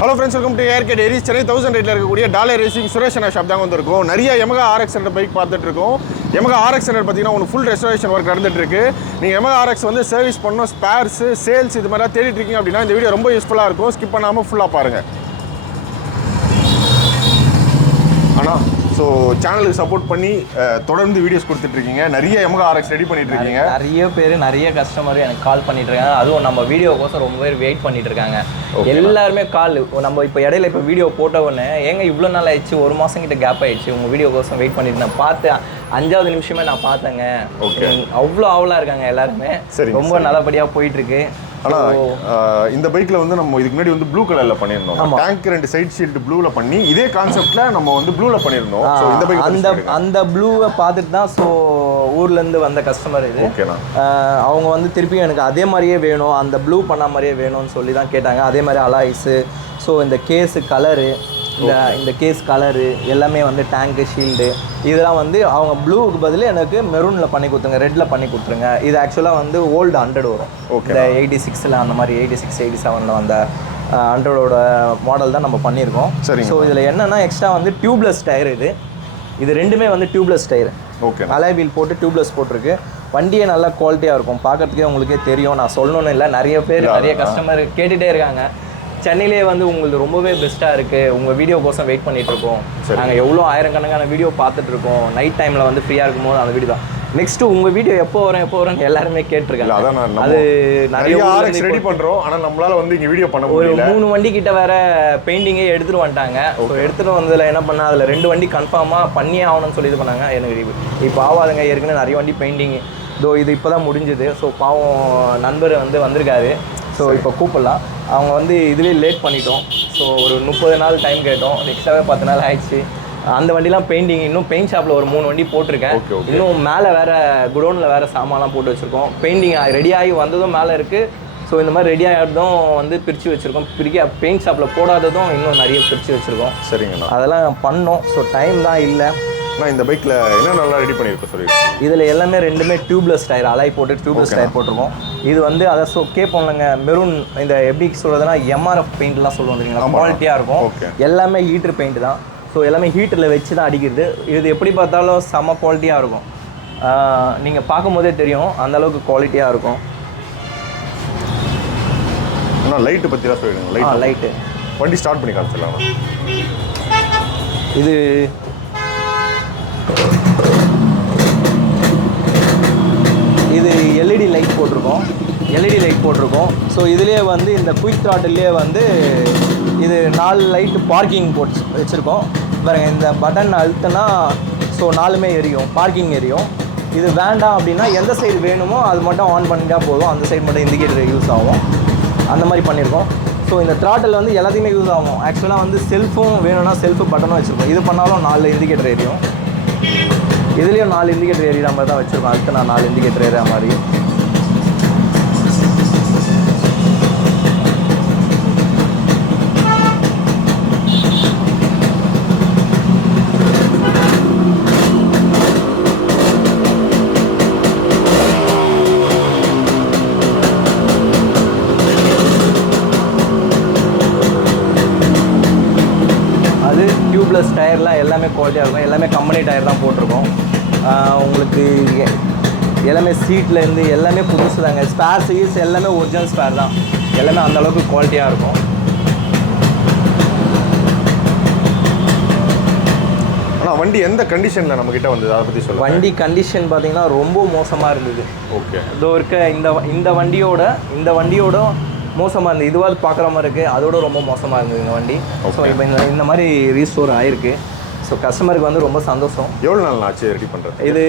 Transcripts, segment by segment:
Hello friends, welcome to ARK Diaries. CHENNAI 1000 rate இருக்கக்கூடிய dollar racing சுரேஷனா shop தான் வந்திருக்கோம். நிறைய YAMAHA RX100 பைக் பார்த்துட்டு இருக்கோம். YAMAHA RX100 பார்த்தீங்கன்னா உங்களுக்கு ஃபுல் ரெஸ்டோரேஷன் ஒர்க் நடந்துட்டு இருக்கு. நீங்க YAMAHA RX வந்து சர்வீஸ் பண்ணனும், ஸ்பேர்ஸ், சேல்ஸ் இது மாதிரி தேடிட்டு இருக்கீங்க அப்படினா இந்த வீடியோ ரொம்ப யூஸ்ஃபுல்லா இருக்கும். ஸ்கிப் பண்ணாம ஃபுல்லா பாருங்க. ஆனா ஸோ சேனலுக்கு சப்போர்ட் பண்ணி தொடர்ந்து வீடியோஸ் கொடுத்துட்ருக்கீங்க. நிறைய YAMAHA RX ரெடி பண்ணிட்டு இருக்கீங்க. நிறைய பேர் நிறைய கஸ்டமர் எனக்கு கால் பண்ணிட்டு இருக்காங்க. அதுவும் நம்ம வீடியோக்கோசம் ரொம்ப பேர் வெயிட் பண்ணிட்டு இருக்காங்க. எல்லாருமே கால் நம்ம இப்போ இடையில இப்போ வீடியோ போட்ட உடனே ஏங்க இவ்வளோ நாள் ஆயிடுச்சு, ஒரு மாதம் கிட்ட கேப் ஆயிடுச்சு, உங்கள் வீடியோக்கோசம் வெயிட் பண்ணிட்டு நான் பார்த்தேன். 5வது நிமிஷமே நான் பார்த்தேங்க. அவ்வளோ ஆவலாக இருக்காங்க எல்லாருமே. ரொம்ப நல்லபடியாக போயிட்டு இருக்கு. ஆனால் இந்த பைக்கில் வந்து நம்ம இதுக்கு முன்னாடி வந்து ப்ளூ கலரில் பண்ணியிருந்தோம். டேங்க் 2 சைட் ஷீல்டு ப்ளூவில் பண்ணி இதே கான்செப்டில் நம்ம வந்து ப்ளூவில் பண்ணியிருந்தோம். இந்த பைக் அந்த ப்ளூவை பார்த்துட்டு தான் ஸோ ஊர்லேருந்து வந்த கஸ்டமர் இது. ஓகேண்ணா. அவங்க வந்து திருப்பியும் எனக்கு அதே மாதிரியே வேணும், அந்த ப்ளூ பண்ண மாதிரியே வேணும்னு சொல்லி தான் கேட்டாங்க. அதே மாதிரி அலாய்ஸு, ஸோ இந்த கேஸு கலரு, இந்த கேஸ் கலரு எல்லாமே வந்து டேங்கு ஷீல்டு இதெல்லாம் வந்து அவங்க ப்ளூவுக்கு பதில் எனக்கு மெரூனில் பண்ணி கொடுத்துருங்க, ரெட்டில் பண்ணி கொடுத்துருங்க. இது ஆக்சுவலாக வந்து ஓல்டு 100 வரும். இந்த 86ல் அந்த மாதிரி 86, 87ல் அந்த 100ஓட மாடல் தான் நம்ம பண்ணியிருக்கோம். சரி. ஸோ இதில் என்னென்னா எக்ஸ்ட்ரா வந்து டியூப்லெஸ் டயர் இது ரெண்டுமே வந்து tubeless tyre. Okay. Alloy wheel போட்டு டியூப்லெஸ் போட்டிருக்கு. வண்டியே நல்லா குவாலிட்டியாக இருக்கும், பார்க்கறதுக்கே உங்களுக்கே தெரியும். நான் சொல்லணும்னு இல்லை, நிறைய பேர் நிறைய கஸ்டமர் கேட்டுகிட்டே இருக்காங்க. சென்னையிலே வந்து உங்களுக்கு ரொம்பவே பெஸ்ட்டாக இருக்குது, உங்கள் வீடியோக்கோசம் வெயிட் பண்ணிகிட்ருக்கோம். நாங்கள் எவ்வளோ ஆயிரக்கணக்கான வீடியோ பார்த்துட்ருக்கோம். நைட் டைமில் வந்து ஃப்ரீயாக இருக்கும்போது அந்த வீடியோ தான். நெக்ஸ்ட்டு உங்கள் வீடியோ எப்போ வரும் எல்லாருமே கேட்டிருக்காங்க. அது நிறைய RX ரெடி பண்ணுறோம், ஆனால் நம்மளால் வந்து இங்கே வீடியோ பண்ண முடியல. ஒரு 3 வண்டி கிட்ட வேறு பெயிண்டிங்கே எடுத்துகிட்டு வந்துட்டாங்க. ஸோ எடுத்துகிட்டு வந்ததில் என்ன பண்ணால் அதில் 2 வண்டி கன்ஃபார்மாக பண்ணியே ஆகணும்னு சொல்லி இது பண்ணாங்க. எனக்கு இப்போ ஆகாதுங்க, ஏற்கனவே நிறைய வண்டி பெயிண்டிங் இது இப்போ தான் முடிஞ்சுது. ஸோ பாவம் நண்பர் வந்து வந்திருக்காரு. ஸோ இப்போ கூப்பிடலாம். அவங்க வந்து இதுவே லேட் பண்ணிட்டோம். ஸோ ஒரு 30 நாள் டைம் கேட்டோம், எக்ஸ்ட்ராவே 10 நாள் ஆயிடுச்சு. அந்த வண்டிலாம் பெயிண்டிங் இன்னும் பெயிண்ட் ஷாப்பில் ஒரு 3 வண்டி போட்டிருக்கேன். இன்னும் மேலே வேறு குடோனில் வேறு சாமான்லாம் போட்டு வச்சுருக்கோம். பெயிண்டிங் ரெடியாகி வந்ததும் மேலே இருக்குது. ஸோ இந்த மாதிரி ரெடியாகிடும் வந்து பிரித்து வச்சுருக்கோம். பெயிண்ட் ஷாப்பில் போடாததும் இன்னும் நிறைய பிரித்து வச்சுருக்கோம். சரிங்கண்ணா. அதெல்லாம் பண்ணோம். ஸோ டைம் தான் இல்லை. நான் இந்த பைக்கில் என்ன நல்லா ரெடி பண்ணியிருக்கேன் சொல்லி இதில் எல்லாமே ரெண்டுமே டியூப்லெஸ் டயர், அலாய் போட்டு டியூப்லெஸ் டயர் போட்டிருக்கோம். இது வந்து அதை கேட்போம்லங்க மெரூன், இந்த எப்படி சொல்கிறதுனா MRF பெயிண்ட்லாம் சொல்லுவோம் இல்லைங்களா, குவாலிட்டியாக இருக்கும். எல்லாமே ஹீட்டர் பெயிண்ட் தான். ஸோ எல்லாமே ஹீட்டரில் வச்சு தான் அடிக்கிறது. இது எப்படி பார்த்தாலும் செம்ம குவாலிட்டியாக இருக்கும். நீங்கள் பார்க்கும்போதே தெரியும் அந்தளவுக்கு குவாலிட்டியாக இருக்கும். ஆனால் லைட்டு பற்றி தான் சொல்லிடுங்க. லைட்டு வண்டி ஸ்டார்ட் பண்ணி காமிச்சிடலாம். இது LED லைட் போட்டிருக்கோம். ஸோ இதுலேயே வந்து இந்த குயிக் த்ராட்டிலே வந்து இது 4 லைட்டு பார்க்கிங் போட்டு வச்சுருக்கோம். பாருங்கள், இந்த பட்டன் அழுத்தினா ஸோ 4மே எரியும், பார்க்கிங் எரியும். இது வேண்டாம் அப்படின்னா எந்த சைடு வேணுமோ அது மட்டும் ஆன் பண்ணிட்டா போதும், அந்த சைடு மட்டும் இண்டிகேட்டர் யூஸ் ஆகும். அந்த மாதிரி பண்ணியிருக்கோம். ஸோ இந்த த்ராட்டில் வந்து எல்லாத்தையுமே யூஸ் ஆகும். ஆக்சுவலாக வந்து செல்ஃபும் வேணும்னா செல்ஃபு பட்டனும் வச்சுருக்கோம். இது பண்ணாலும் 4 இண்டிகேட்டர் எரியும். இதுலேயும் 4 இண்டிகேட்டர் எரியிற மாதிரி தான் வச்சுருக்கோம். அடுத்து நான் 4 இண்டிகேட்டர் எரியிற மாதிரி. டியூப்லெஸ் டயர்லாம் எல்லாமே குவாலிட்டியாக இருக்கும். எல்லாமே கம்பெனி டயர் தான் போட்டிருக்கோம். உங்களுக்கு எல்லாமே சீட்லேருந்து எல்லாமே புதுசு தாங்க. ஸ்பேர்ஸ் எல்லாமே ஒரிஜினல் ஸ்பேர் தான். எல்லாமே அந்தளவுக்கு குவாலிட்டியாக இருக்கும். ஆனால் வண்டி எந்த கண்டிஷனில் நம்மக்கிட்ட வந்தது அதை பற்றி சொல்லுங்கள். வண்டி கண்டிஷன் பார்த்தீங்கன்னா ரொம்ப மோசமாக இருந்தது. ஓகே. இதோ இருக்க இந்த வண்டியோட மோசமாக இருந்தது. இதுவாது பார்க்குற மாதிரி இருக்குது, அதோட ரொம்ப மோசமாக இருந்தது இந்த வண்டி. ஸோ இப்போ இந்த மாதிரி ரீஸ்டோர் ஆகிருக்கு. ஸோ கஸ்டமருக்கு வந்து ரொம்ப சந்தோஷம். எவ்வளோ நாள் ஆச்சு ரெடி பண்ணுறது? இது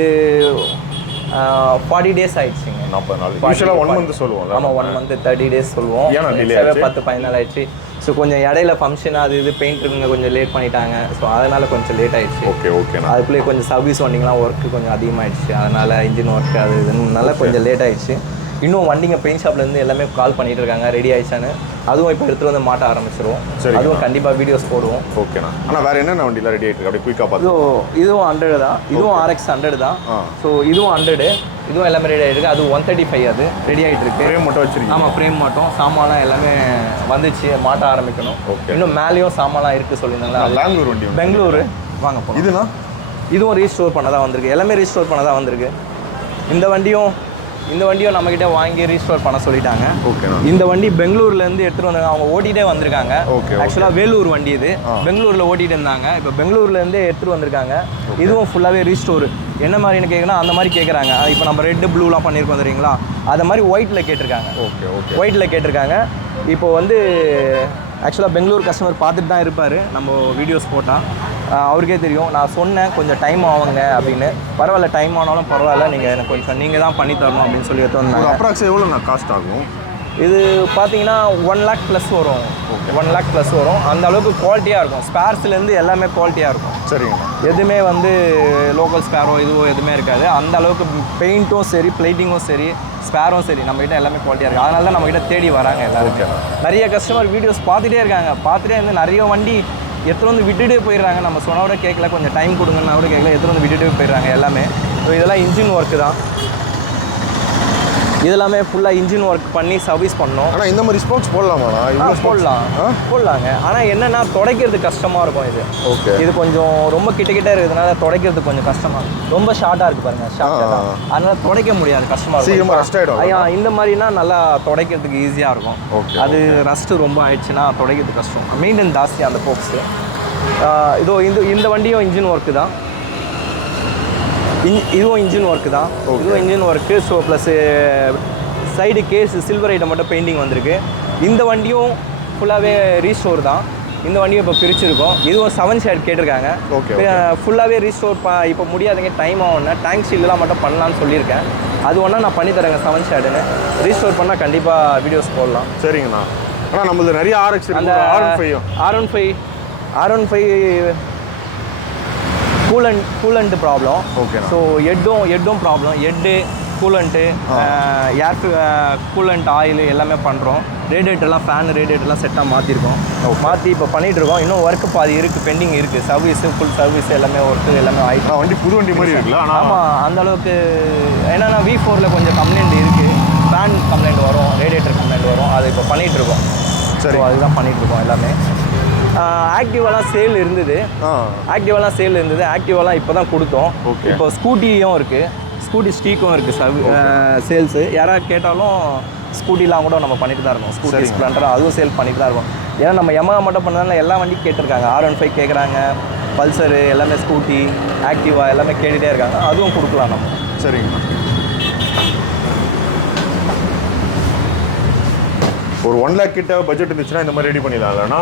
40 days ஆயிடுச்சுங்க. 40 நாள். யூஷுவலாக 1 month சொல்லுவோம். ஆமாம், 1 month 30 days சொல்லுவோம். 10-15 நாள் ஆயிடுச்சு. ஸோ கொஞ்சம் இடையில ஃபங்க்ஷன் இது பெயிண்ட் இருக்குங்க, கொஞ்சம் லேட் பண்ணிட்டாங்க. ஸோ அதனால் கொஞ்சம் லேட் ஆகிடுச்சு. ஓகே. அதுக்குள்ளேயே கொஞ்சம் சர்வீஸ் வண்டிங்கலாம் ஒர்க்கு கொஞ்சம் அதிகமாகிடுச்சு. அதனால் இன்ஜின் ஒர்க் அது இதுனால கொஞ்சம் லேட் ஆகிடுச்சு. இன்னும் வண்டிங்க பெயிண்ட் ஷாப்லேருந்து எல்லாமே கால் பண்ணிட்டு இருக்காங்க ரெடி ஆயிடுச்சான்னு. அதுவும் இப்போ எடுத்துகிட்டு வந்து மாட்ட ஆரம்பிச்சிருவோம். அதுவும் கண்டிப்பாக வீடியோஸ் போடுவோம். ஓகேண்ணா. ஆனால் வேறு என்னென்ன வண்டியில் ரெடி ஆகிட்டு இருக்கு அப்படி குயிக்காக பார்த்து? இதுவும் 100 தான், இதுவும் RX100 தான். ஸோ இதுவும் 100, இதுவும் எல்லாமே ரெடி ஆகிட்டு இருக்கு. அது 135 அது ரெடி ஆகிட்டு இருக்கு. ஃப்ரேம் மட்டும் வச்சிருக்கீங்க? ஆமாம், ஃப்ரேம் மட்டும். சாமான்லாம் எல்லாமே வந்துச்சு, மாட்ட ஆரம்பிக்கணும். இன்னும் மேலேயும் சாமான்லாம் இருக்குது சொல்லியிருந்தாங்களா? பெங்களூர் வண்டி. பெங்களூரு வாங்க போகலாம். இதுனா இதுவும் ரீஸ்டோர் பண்ண தான் வந்திருக்கு. எல்லாமே ரீஸ்டோர் பண்ண தான் வந்திருக்கு. இந்த வண்டியும் நம்மக்கிட்ட வாங்கி ரீஸ்டோர் பண்ண சொல்லிட்டாங்க. இந்த வண்டி பெங்களூர்லேருந்து எடுத்துகிட்டு வந்தாங்க. அவங்க ஓட்டிகிட்டே வந்திருக்காங்க. ஆக்சுவலாக வேலூர் வண்டி இது. பெங்களூரில் ஓட்டிகிட்டு இருந்தாங்க. இப்போ பெங்களூர்லேருந்து எடுத்துகிட்டு வந்திருக்காங்க. இதுவும் ஃபுல்லாகவே ரீஸ்டோர். என்ன மாதிரின்னு கேட்குறா அந்த மாதிரி கேட்குறாங்க. இப்போ நம்ம ரெட்டு ப்ளூலாம் பண்ணியிருக்கோம் தெரியுங்களா, அதை மாதிரி ஒயிட்டில் கேட்டிருக்காங்க. ஒயிட்டில் கேட்டிருக்காங்க. இப்போ வந்து ஆக்சுவலாக பெங்களூர் கஸ்டமர் பார்த்துட்டு தான் இருப்பார் நம்ம வீடியோஸ் போட்டால். அவருக்கே தெரியும். நான் சொன்னேன் கொஞ்சம் டைம் ஆகுங்க அப்படின்னு. பரவாயில்ல, டைம் ஆனாலும் பரவாயில்ல, நீங்கள் எனக்கு கொஞ்சம் நீங்கள் தான் பண்ணி தரணும் அப்படின்னு சொல்லி எடுத்து அப்ராக்ஸ் எவ்வளோ நான் காஸ்ட் ஆகும்? இது பார்த்தீங்கன்னா 1 lakh ப்ளஸ் வரும். 1 lakh ப்ளஸ் வரும். அந்த அளவுக்கு குவாலிட்டியாக இருக்கும். ஸ்பேர்ஸ்லேருந்து எல்லாமே குவாலிட்டியாக இருக்கும். சரிங்க. எதுவுமே வந்து லோக்கல் ஸ்பேரோ இதுவோ எதுவுமே இருக்காது. அந்த அளவுக்கு பெயிண்ட்டும் சரி, பிளேட்டிங்கும் சரி, ஸ்பேரும் சரி, நம்மகிட்ட எல்லாமே குவாலிட்டியாக இருக்குது. அதனால தான் நம்மகிட்ட தேடி வராங்க எல்லாரும். நிறைய கஸ்டமர் வீடியோஸ் பார்த்துட்டே இருக்காங்க. பார்த்துட்டே இருந்து நிறைய வண்டி எடுத்துகிட்டு வந்து விட்டுட்டே போயிடுறாங்க. நம்ம சொன்னோட கேட்கல, கொஞ்சம் டைம் கொடுங்கன்னா கூட கேட்கல, எடுத்துகிட்டு வந்து விட்டுட்டே போயிடுறாங்க எல்லாமே. ஸோ இதெல்லாம் இன்ஜின் ஒர்க்கு தான். இதெல்லாமே ஃபுல்லாக இன்ஜின் ஒர்க் பண்ணி சர்வீஸ் பண்ணோம். ஆனால் இந்த மாதிரி ஸ்போக்ஸ் போடலாமாண்ணா? போடலாங்க. ஆனால் என்னென்னா துடைக்கிறது கஷ்டமாக இருக்கும். இது கொஞ்சம் ரொம்ப கிட்ட இருக்கிறதுனால துடைக்கிறது கொஞ்சம் கஷ்டமாக இருக்கும். ரொம்ப ஷார்ட்டாக இருக்குது பாருங்கள், ஷார்ட்டாக தான். அதனால் துடைக்க முடியாது, கஷ்டமாக இருக்கும். இந்த மாதிரினா நல்லா துடைக்கிறதுக்கு ஈஸியாக இருக்கும். அது ரஸ்ட்டு ரொம்ப ஆயிடுச்சுன்னா துடைக்கிறது கஷ்டம். மெயின்டெனன் ஜாஸ்தி அந்த போக்ஸு. இந்த வண்டியும் இன்ஜின் ஒர்க்கு தான். இதுவும் இன்ஜின் ஒர்க்கு தான். இதுவும் engine work. So plus side case silver item மட்டும் பெயிண்டிங் வந்திருக்கு. இந்த வண்டியும் ஃபுல்லாகவே ரீஸ்டோர் தான். இந்த வண்டியும் இப்போ பிரிச்சிருக்கோம். இதுவும் 7 ஷேட் கேட்டிருக்காங்க. ஃபுல்லாகவே ரீஸ்டோர் இப்போ முடியாதுங்க, டைம் ஆகும்னா டேங்க் ஸ்டீல்லாம் மட்டும் பண்ணலான்னு சொல்லியிருக்கேன். அது ஒன்றா நான் பண்ணித்தரேங்க 7 ஷேட்டுன்னு. ரீஸ்டோர் பண்ணால் கண்டிப்பாக வீடியோஸ் போடலாம். சரிங்கண்ணா. ஆனால் நம்மளுக்கு நிறைய RX அந்த R15 கூலண்ட் ப்ராப்ளம். ஸோ ஹெட்டும் problem. Head, coolant, air coolant oil எல்லாமே பண்ணுறோம். ரேடியேட்டர்லாம் ஃபேன் ரேடியேட்டர்லாம் செட்டாக மாற்றிருக்கோம். மாற்றி இப்போ பண்ணிகிட்ருக்கோம். இன்னும் ஒர்க்கு பாதி இருக்குது, பெண்டிங் இருக்குது. சர்வீஸு ஃபுல் சர்வீஸ் எல்லாமே ஒர்க்கு எல்லாமே ஆகிட்டு. வண்டி புது வண்டி மாதிரி இருக்குல்ல? ஆமாம், அந்தளவுக்கு. என்னென்னா V4ல் கொஞ்சம் கம்ப்ளைண்ட் இருக்குது. ஃபேன் கம்ப்ளைண்ட் வரும், ரேடியேட்டர் கம்ப்ளைண்ட் வரும். அது இப்போ பண்ணிகிட்ருக்கோம். சரி, அதுதான் பண்ணிகிட்ருக்கோம் எல்லாமே. ஆக்டிவாலாம் சேல் இருந்தது. ஆக்டிவாலாம் இப்போ தான் கொடுத்தோம். இப்போ ஸ்கூட்டியும் இருக்குது, ஸ்கூட்டி ஸ்டீக்கும் இருக்குது சேல்ஸு. யாராவது கேட்டாலும் ஸ்கூட்டிலாம் கூட நம்ம பண்ணிட்டு தான் இருக்கோம். ஸ்கூட்டி ஸ்ப்ளெண்டர் அதுவும் சேல் பண்ணிட்டு தான் இருக்கோம். ஏன்னா நம்ம YAMAHA மட்டும் பண்ணதால எல்லா வண்டியும் கேட்டிருக்காங்க. R15 கேட்குறாங்க, பல்சரு எல்லாமே, ஸ்கூட்டி, ஆக்டிவா எல்லாமே கேட்டுகிட்டே இருக்காங்க. அதுவும் கொடுக்கலாம் நம்ம. சரிங்க. ஒரு 1 lakh கிட்ட பட்ஜெட் இருந்துச்சுன்னா இந்த மாதிரி ரெடி பண்ணிடலாம்லண்ணா?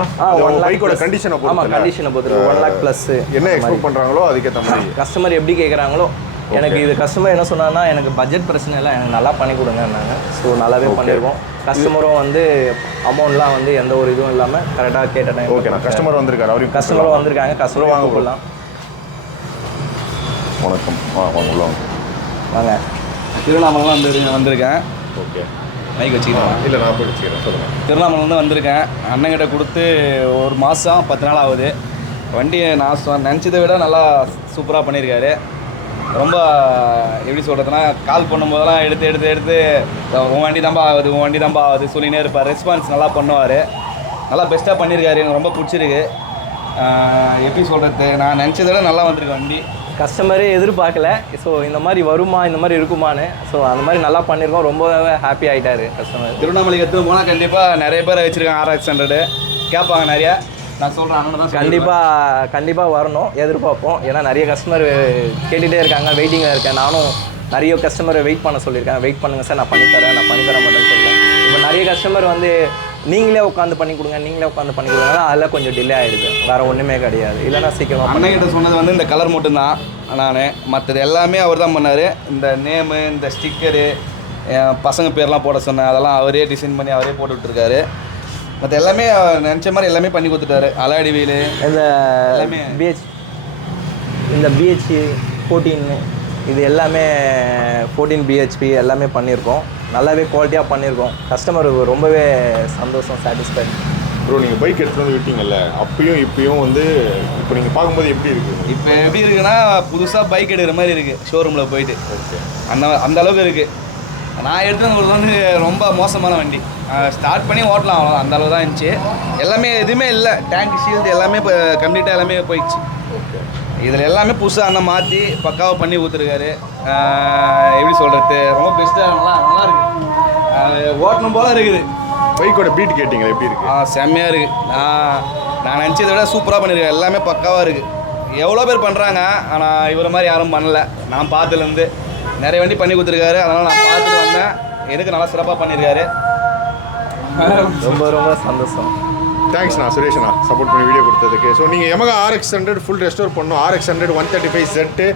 பைக்கோட கண்டிஷனை பொறுத்து. ஆமாம், கண்டிஷனை பொறுத்து 1 lakh ப்ளஸ். என்ன எக்ஸ்பெக்ட் பண்ணுறாங்களோ அதுக்கேற்ற மாதிரி கஸ்டமர் எப்படி கேட்குறாங்களோ. எனக்கு இது கஸ்டமர் என்ன சொன்னான்னா, எனக்கு பட்ஜெட் பிரச்சனை இல்லை, எனக்கு நல்லா பண்ணி கொடுங்கன்னாங்க. ஸோ நல்லாவே பண்ணியிருக்கோம். கஸ்டமரும் வந்து அமௌண்ட்லாம் வந்து எந்த ஒரு இதுவும் இல்லாமல் கரெக்டாக கேட்ட டைம். ஓகேண்ணா. கஸ்டமர் வந்திருக்காரு, அவரையும் கஸ்டமரும் வந்திருக்காங்க. கஸ்டமர் வாங்க போடலாம். வணக்கம். வாங்க. திருவண்ணாமலை வந்திருக்கேன். ஓகே, மைக் வச்சுக்கிறேன். இல்லை, நான் போய் வச்சுக்கிறேன். சொல்லுங்கள். திருவண்ணாமலை வந்திருக்கேன். அண்ணங்கிட்ட கொடுத்து 1 மாதம் 10 நாள் ஆகுது. வண்டியை நான் நினச்சதை விட நல்லா சூப்பராக பண்ணியிருக்காரு. ரொம்ப எப்படி சொல்கிறதுனா, கால் பண்ணும்போதெல்லாம் எடுத்து உன் வண்டி தான்ப்பா ஆகுது சொல்லினே இருப்பார். ரெஸ்பான்ஸ் நல்லா பண்ணுவார். நல்லா பெஸ்ட்டாக பண்ணியிருக்காரு. எனக்கு ரொம்ப பிடிச்சிருக்கு. எப்படி சொல்கிறது, நான் நினச்சதை விட நல்லா வந்திருக்கு வண்டி. கஸ்டமரே எதிர்பார்க்கல. ஸோ இந்த மாதிரி வருமா, இந்த மாதிரி இருக்குமான்னு. ஸோ அந்த மாதிரி நல்லா பண்ணியிருக்கோம். ரொம்பவே ஹாப்பி ஆகிட்டாரு கஸ்டமர். திருவண்ணாமலைக்கு எடுத்து போனால் கண்டிப்பாக நிறைய பேர் வச்சுருக்காங்க. RX100 கேட்பாங்க நிறையா. நான் சொல்கிறேன், அண்ணன் தான் கண்டிப்பாக வரணும், எதிர்பார்ப்போம். ஏன்னா நிறைய கஸ்டமர் கேட்டுகிட்டே இருக்காங்க, வெயிட்டிங்கில் இருக்கேன். நானும் நிறைய கஸ்டமரை வெயிட் பண்ண சொல்லியிருக்கேன். வெயிட் பண்ணுங்கள் சார், நான் பண்ணித்தரேன் மாட்டேன்னு சொல்கிறேன். இப்போ நிறைய கஸ்டமர் வந்து நீங்களே உட்காந்து பண்ணி கொடுங்க, அதில் கொஞ்சம் டிலே ஆகிடுது. வேறு ஒன்றுமே கிடையாது. இல்லைன்னா சீக்கிரமாக. அண்ணன்கிட்ட சொன்னது வந்து இந்த கலர் மட்டும்தான். நான் மற்றது எல்லாமே அவர் தான் பண்ணார். இந்த நேமு, இந்த ஸ்டிக்கரு, பசங்க பேர்லாம் போட சொன்னேன், அதெல்லாம் அவரே டிசைன் பண்ணி அவரே போட்டு விட்டுருக்காரு. மற்ற எல்லாமே நினச்ச மாதிரி எல்லாமே பண்ணி கொடுத்துட்டாரு. அலாடி வீலு, இந்த BH 14 இது எல்லாமே 14 BHP எல்லாமே பண்ணியிருக்கோம். நல்லாவே குவாலிட்டியாக பண்ணியிருக்கோம். கஸ்டமருக்கு ரொம்பவே சந்தோஷம், சாட்டிஸ்ஃபைட். ப்ரோ நீங்கள் பைக் எடுத்துகிட்டு வந்து விட்டீங்கல்ல, அப்பயும் இப்பயும் வந்து இப்போ நீங்கள் பார்க்கும்போது எப்படி இருக்குது? இப்போ எப்படி இருக்குன்னா புதுசாக பைக் எடுக்கிற மாதிரி இருக்குது ஷோரூமில் போயிட்டு. ஓகே, அந்த அளவுக்கு இருக்குது. நான் எடுத்துகிட்டு வந்து ரொம்ப மோசமான வண்டி. ஸ்டார்ட் பண்ணி ஓட்டலாம், அவ்வளோ அந்த அளவு தான் இருந்துச்சு. எல்லாமே எதுவுமே இல்லை, டேங்க் ஷீல்டு எல்லாமே இப்போ கம்ப்ளீட்டாக எல்லாமே போயிடுச்சு. ஓகே, இதில் எல்லாமே புதுசாக அண்ணன் மாற்றி பக்காவாக பண்ணி கொடுத்துருக்காரு. எப்படி சொல்கிறது, ரொம்ப பெஸ்ட்டாக நல்லா இருக்குது. ஓட்டணும் போல இருக்குது. பைக்கோட பீட் கேட்டிங்களா எப்படி இருக்குது? செம்மையாக இருக்குது. நான் நினச்சதை விட சூப்பராக பண்ணியிருக்கேன். எல்லாமே பக்காவாக இருக்குது. எவ்வளோ பேர் பண்ணுறாங்க, ஆனால் இவரை மாதிரி யாரும் பண்ணல. நான் பார்த்ததுலேருந்து நிறைய வண்டி பண்ணி கொடுத்துருக்காரு. அதனால் நான் பார்த்துட்டு வந்தேன். எனக்கு நல்லா சிறப்பாக பண்ணியிருக்காரு. ரொம்ப ரொம்ப சந்தோஷம். தேங்க்ஸ்ண்ணா சுரேஷ்ண்ணா, சப்போர்ட் பண்ணி வீடியோ கொடுத்ததுக்கு. ஸோ நீங்கள் YAMAHA RX100 ஃபுல் ரெஸ்டோர் பண்ணணும். RX100 135Z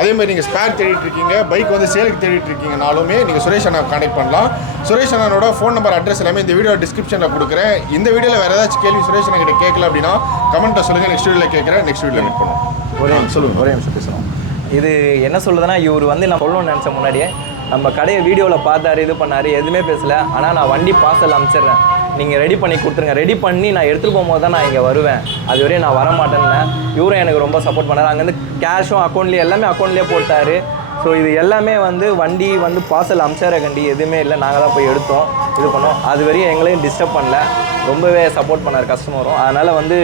அதேமாதிரி நீங்கள் ஸ்பேர் தேடிட்டு இருக்கீங்க, பைக் வந்து சேலுக்கு தேடிட்டு இருக்கீங்கனாலுமே நீங்கள் சுரேஷ் அண்ணா கான்டாக்ட் பண்ணலாம். சுரேஷ் அண்ணனோட ஃபோன் நம்பர், அட்ரஸ் எல்லாமே இந்த வீடியோ டிஸ்கிரிப்ஷனில் கொடுக்குறேன். இந்த வீடியோவில் வேறு ஏதாச்சும் கேள்வி சுரேஷ் அண்ணா கிட்ட கேட்கல அப்படின்னா கமெண்ட்டை சொல்லுங்கள். நெக்ஸ்ட் வீடியோவில் கேட்குறேன். நெக்ஸ்ட் வீடியோவில் மீட் பண்ணுவோம். ஒரே நிமிஷம் பேசுகிறோம். இது என்ன சொல்லுதுன்னா, இவர் வந்து நான் சொல்லணும்னு நினச்ச முன்னாடியே நம்ம கடையை வீடியோவில் பார்த்தாரு, இது பண்ணார், எதுவுமே பேசலை. ஆனால் நான் வண்டி பார்சல் அனுப்பிச்சிடுறேன், நீங்கள் ரெடி பண்ணி கொடுத்துருங்க. ரெடி பண்ணி நான் எடுத்துகிட்டு போகும்போது தான் நான் இங்கே வருவேன், அது வரையும் நான் வர மாட்டேன்னு. இவரும் எனக்கு ரொம்ப சப்போர்ட் பண்ணார். அங்கேருந்து கேஷும் அக்கௌண்ட்லேயே எல்லாமே அக்கௌண்ட்லேயே போட்டார். ஸோ இது எல்லாமே வந்து வண்டி வந்து பார்சல் அனுப்பிச்சார கண்டி எதுவுமே இல்லை, நாங்கள் தான் போய் எடுத்தோம், இது பண்ணோம். அது வரையும் எங்களையும் டிஸ்டர்ப் பண்ணல, ரொம்பவே சப்போர்ட் பண்ணார் கஸ்டமரும். அதனால் வந்து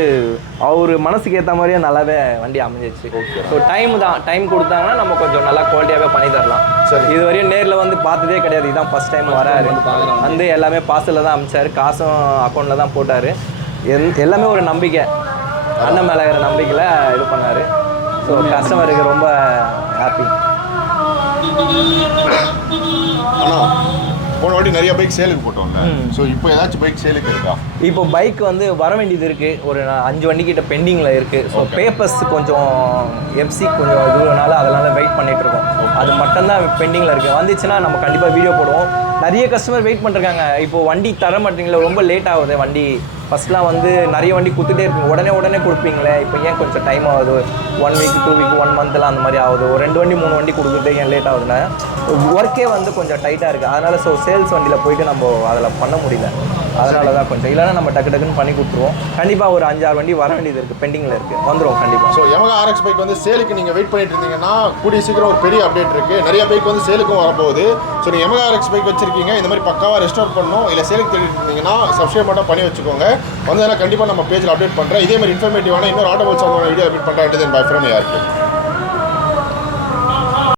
அவர் மனசுக்கு ஏற்ற மாதிரியே நல்லாவே வண்டி அமைஞ்சிச்சு. ஸோ டைம் கொடுத்தாங்கன்னா நம்ம கொஞ்சம் நல்லா குவாலிட்டியாகவே பண்ணி தரலாம். சரி, இது வரையும் நேரில் வந்து பார்த்ததே கிடையாது, இதுதான் ஃபஸ்ட் டைம் வராரு. வந்து எல்லாமே பார்சலில் தான் அனுப்பிச்சார், காசும் அக்கௌண்ட்டில் தான் போட்டார். எல்லாமே ஒரு நம்பிக்கை, அண்ணன் மேலே இருக்கிற நம்பிக்கையில் இது பண்ணார். ஸோ கஸ்டமருக்கு ரொம்ப ஹாப்பி. ஆனால் போன வாட்டி நிறைய பைக் சேலுக்கு போட்டோம்ல, ஸோ இப்போ ஏதாச்சும் பைக் சேலுக்கு இருக்கா? இப்போ பைக் வந்து வர வேண்டியது இருக்குது, ஒரு 5 வண்டிக்கிட்ட பெண்டிங்கில் இருக்குது. ஸோ பேப்பர்ஸ் கொஞ்சம் எஃப்சி கொஞ்சம் இதுனால அதனால் வெயிட் பண்ணிகிட்ருக்கோம். அது மட்டும்தான் பெண்டிங்கில் இருக்குது. வந்துச்சுன்னா நம்ம கண்டிப்பாக வீடியோ போடுவோம். நிறைய கஸ்டமர் வெயிட் பண்ணிருக்காங்க. இப்போது வண்டி தர மாட்டீங்களா, ரொம்ப லேட் ஆகுது வண்டி. ஃபஸ்ட்லாம் வந்து நிறைய வண்டி கொடுத்துட்டே இருப்பீங்க, உடனே கொடுப்பீங்களே, இப்போ ஏன் கொஞ்சம் டைம் ஆகுது, 1 வீக் 2 வீக் 1 மந்த்லாம் அந்த மாதிரி ஆகுது. ஒரு 2 வண்டி 3 வண்டி கொடுக்குறது ஏன் லேட் ஆகுதுன்னா, ஒர்க்கே வந்து கொஞ்சம் டைட்டாக இருக்குது. அதனால் ஸோ சேல்ஸ் வண்டியில் போயிட்டு நம்ம அதில் பண்ண முடியல. அதனால தான் கொஞ்சம், இல்லைனா நம்ம டக்குன்னு பண்ணி கொடுத்துருவோம். கண்டிப்பாக ஒரு 5-6 வண்டி வர வேண்டியது இருக்குது, பெண்டிங்கில் இருக்குது, வந்துடும் கண்டிப்பாக. ஸோ YAMAHA RX பைக் வந்து சேலுக்கு நீங்கள் வெயிட் பண்ணிட்டு இருந்தீங்கன்னா கூடிய சீக்கிரம் ஒரு பெரிய அப்டேட் இருக்குது. நிறைய பைக் வந்து சேலுக்கும் வரப்போகுது. ஸோ நீங்கள் YAMAHA RX பைக் வச்சிருக்கீங்க, இந்த மாதிரி பக்காவாக ரெஸ்டோர் பண்ணணும், இல்லை சேலுக்கு தேடிட்டு இருந்தீங்கன்னா சப்ஸ்கிரைப் மட்டும் பண்ணி வச்சுக்கோங்க. வந்து கண்டிப்பாக நம்ம பேஜில் அப்டேட் பண்ணுறேன். இதே மாதிரி இன்ஃபர்மேட்டிவான இன்னொரு ஆட்டோமொபைல்ஸ் வீடியோ அப்டேட் பண்ணுறேன். By from ARK.